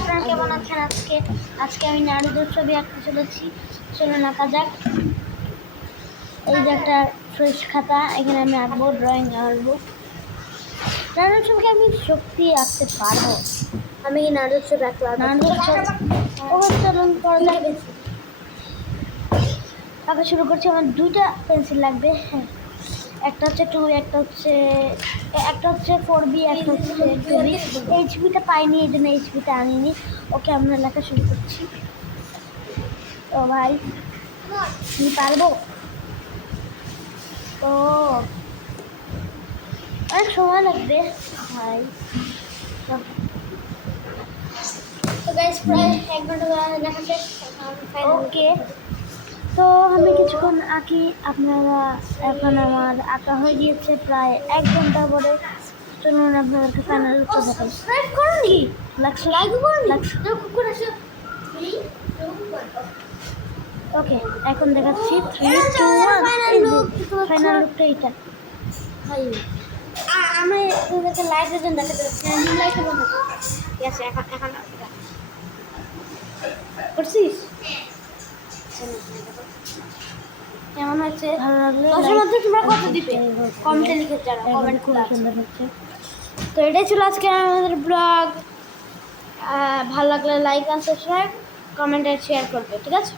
আপনারা কেমন আছেন? আজকে আমি নারুদের ছবি আঁকতে চলেছি। চলুন আঁকা যাক। এই যে একটা ফ্রেশ খাতা, এখানে আমি আঁকবো, ড্রয়িং আঁকবো। নারুদের ছবিকে আমি সত্যি আঁকতে পারবো। আমি কি নারুদের ছবি আঁকতে পারবো? চলুন করা যাক। আঁকা শুরু করছি। আমার দুইটা পেন্সিল লাগবে। হ্যাঁ, একটা হচ্ছে 2, একটা হচ্ছে 4B, একটা হচ্ছে 2B। এইচবিটা পাইনি, এই জন্য এইচবিটা আনিনি। ওকে, আমরা লেখা শুরু করছি। তো ভাই, আমি পারবো তো, অনেক সময় লাগবে ভাই। তো গাইস, প্রায় 1 ঘন্টা লেখা শেষ। ওকে, তো আমি কিছুক্ষণ আঁকি। আপনারা এখন আমার আঁকা হয়ে গিয়েছে প্রায় 1 ঘন্টা পরে। চলুন আপনাদেরকে ফাইনাল লুকটা দেখাই। সাবস্ক্রাইব করুন, লাইক করুন। ওকে, এখন দেখাচ্ছি 3, 2, 1। ফাইনাল লুকটা এইটা। আমি তোদেরকে লাইটের জন্য দেখাতে পারছি না, লাইটের জন্য। ঠিক আছে, এখন করছিস? কেমন হচ্ছে? ভালো লাগলে দশের মধ্যে তোমরা কত দিবে? কমেন্টে লিখে জানাও। কমেন্ট খুব খোলা আছে। সুন্দর হচ্ছে। তো এটাই ছিল আজকে আমাদের ব্লগ। ভালো লাগলে লাইক আর সাবস্ক্রাইব, কমেন্ট আর শেয়ার করবে, ঠিক আছে?